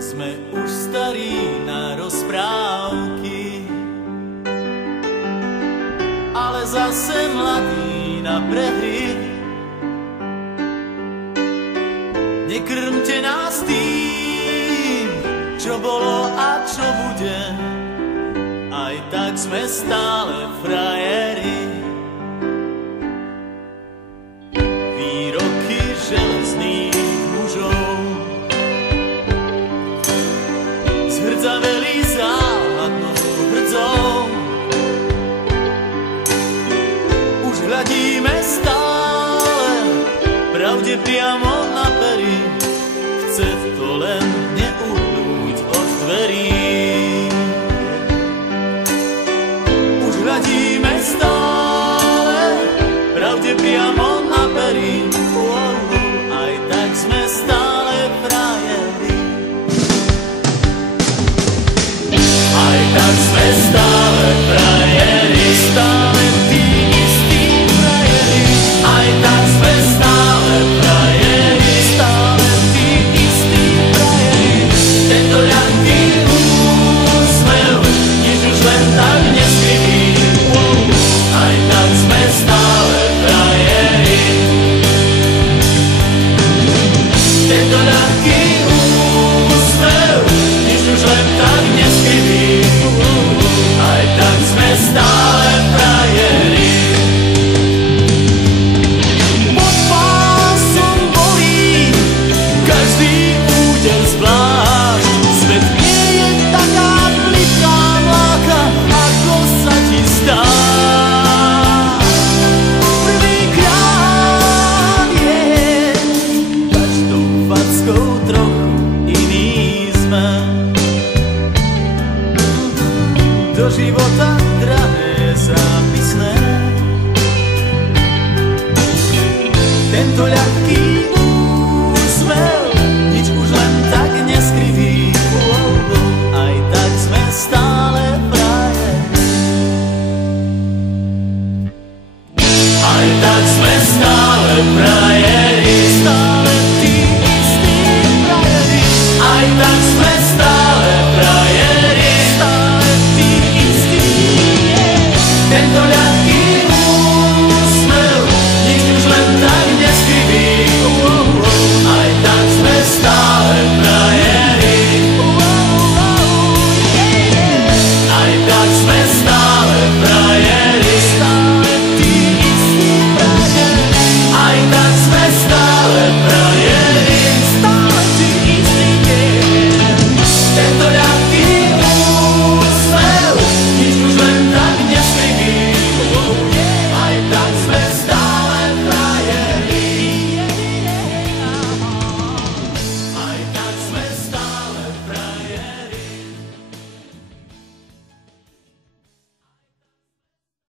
Sme už starí na rozprávky, ale zase mladí na prehry. Nekrmte nás tým, čo bolo a čo bude, aj tak sme stále frajeri. Výroky železných mužov zhrdzaveli záhadnou hrdzou. Už hľadíme stále pravde priamo na pery, chce to len neuhnúť od dverí. Už hľadíme stále pravde priamo na pery, aj tak sme stále frajeri. Aj tak sme stále frajeri, stále tí istí frajeri. Aj tak sme stále frajeri, stále tí istí frajeri. Tento ľahký úsmev, nič už len tak neskrytý. Aj tak sme stále frajeri. Tento ľahký úsmev, nič už len tak neskrytý. Aj tak sme stále frajeri. Pod pásom bolí každý úder zvlášť. Svet nie je taká pliká mláka, ako sa ti zdá. Prvýkrát je každou fackou trochu iný sme. Do života